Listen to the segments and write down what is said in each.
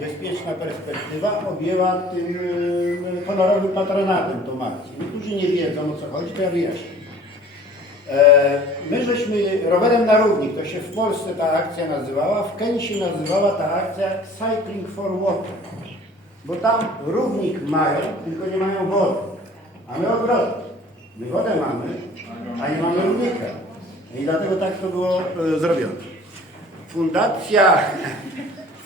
Bezpieczna Perspektywa objęła tym y, honorowym patronatem tą akcję. Niektórzy nie wiedzą o co chodzi, to ja wyjaśnię. E, My żeśmy rowerem na równik, to się w Polsce ta akcja nazywała, w Kenii się nazywała ta akcja Cycling for Water. Bo tam równik mają, tylko nie mają wody. A my odwrotnie. My wodę mamy, a nie mamy równika. I dlatego tak to było e, zrobione. Fundacja,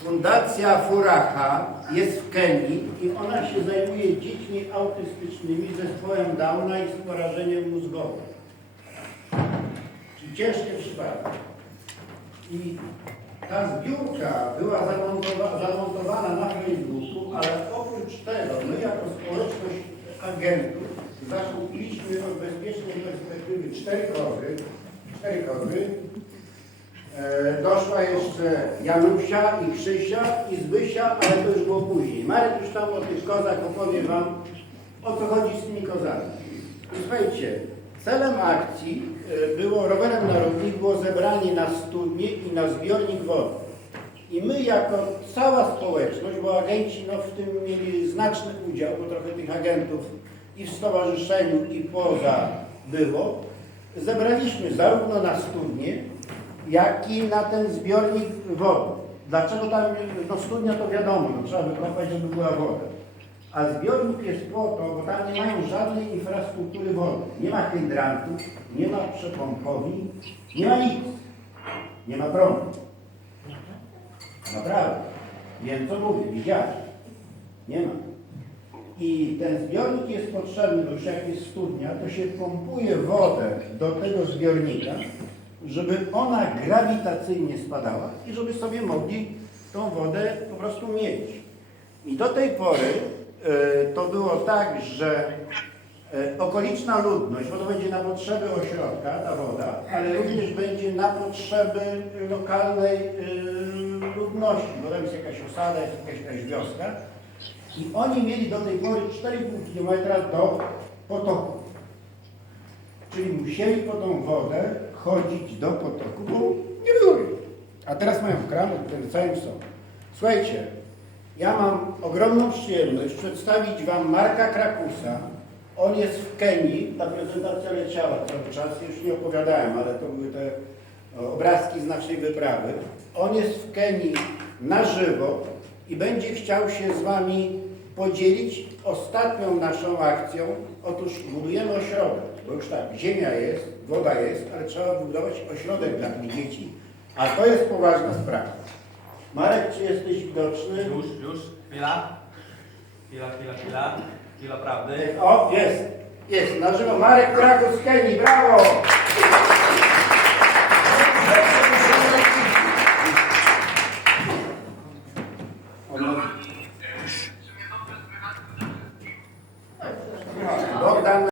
Fundacja Furaha jest w Kenii i ona się zajmuje dziećmi autystycznymi z zespołem Downa i z porażeniem mózgowym. Czyli ciężkie przypadki. I ta zbiórka była zamontowa- zamontowana na Facebooku, ale oprócz tego my jako społeczność agentów zakupiliśmy od bezpiecznej perspektywy cztery kozy, cztery kozy, Doszła jeszcze Janusia i Krzysia i Zbysia, ale to już było później. Marek już tam o tych kozach opowie Wam, o co chodzi z tymi kozami. I słuchajcie, celem akcji e, było rowerem na równik, było zebranie na studnie i na zbiornik wody. I my jako cała społeczność, bo agenci no, w tym mieli znaczny udział, bo trochę tych agentów i w stowarzyszeniu i poza było, zebraliśmy zarówno na studnie, jak i na ten zbiornik wody. Dlaczego tam, no studnia to wiadomo, no, trzeba wykopać, żeby była woda. A zbiornik jest po to, bo tam nie mają żadnej infrastruktury wody. Nie ma hydrantów, nie ma przepompowni, nie ma nic. Nie ma prądu. Naprawdę. Wiem co mówię, widziałem. Nie ma. I ten zbiornik jest potrzebny, bo już jak jest studnia, to się pompuje wodę do tego zbiornika, żeby ona grawitacyjnie spadała i żeby sobie mogli tą wodę po prostu mieć. I do tej pory e, to było tak, że e, okoliczna ludność, bo to będzie na potrzeby ośrodka ta woda, ale również będzie na potrzeby lokalnej e, ludności, bo tam jest jakaś osada, jest jakaś, jakaś wioska. I oni mieli do tej pory 4,5 km do potoku. Czyli musieli po tą wodę chodzić do potoku, bo nie jej. A teraz mają które całym są. Słuchajcie, ja mam ogromną przyjemność przedstawić Wam Marka Krakusa. On jest w Kenii, ta prezentacja leciała cały czas, już nie opowiadałem, ale to były te o, obrazki z naszej wyprawy. On jest w Kenii na żywo i będzie chciał się z Wami podzielić ostatnią naszą akcją. Otóż budujemy ośrodek, bo już tak, ziemia jest, woda jest, ale trzeba budować ośrodek dla tych dzieci. A to jest poważna sprawa. Marek, czy jesteś widoczny? Już, już, chwila. Chwila, chwila, chwila. Chwila prawdy. O, jest, jest, na żywo. Marek Krakus z Kenii, brawo! On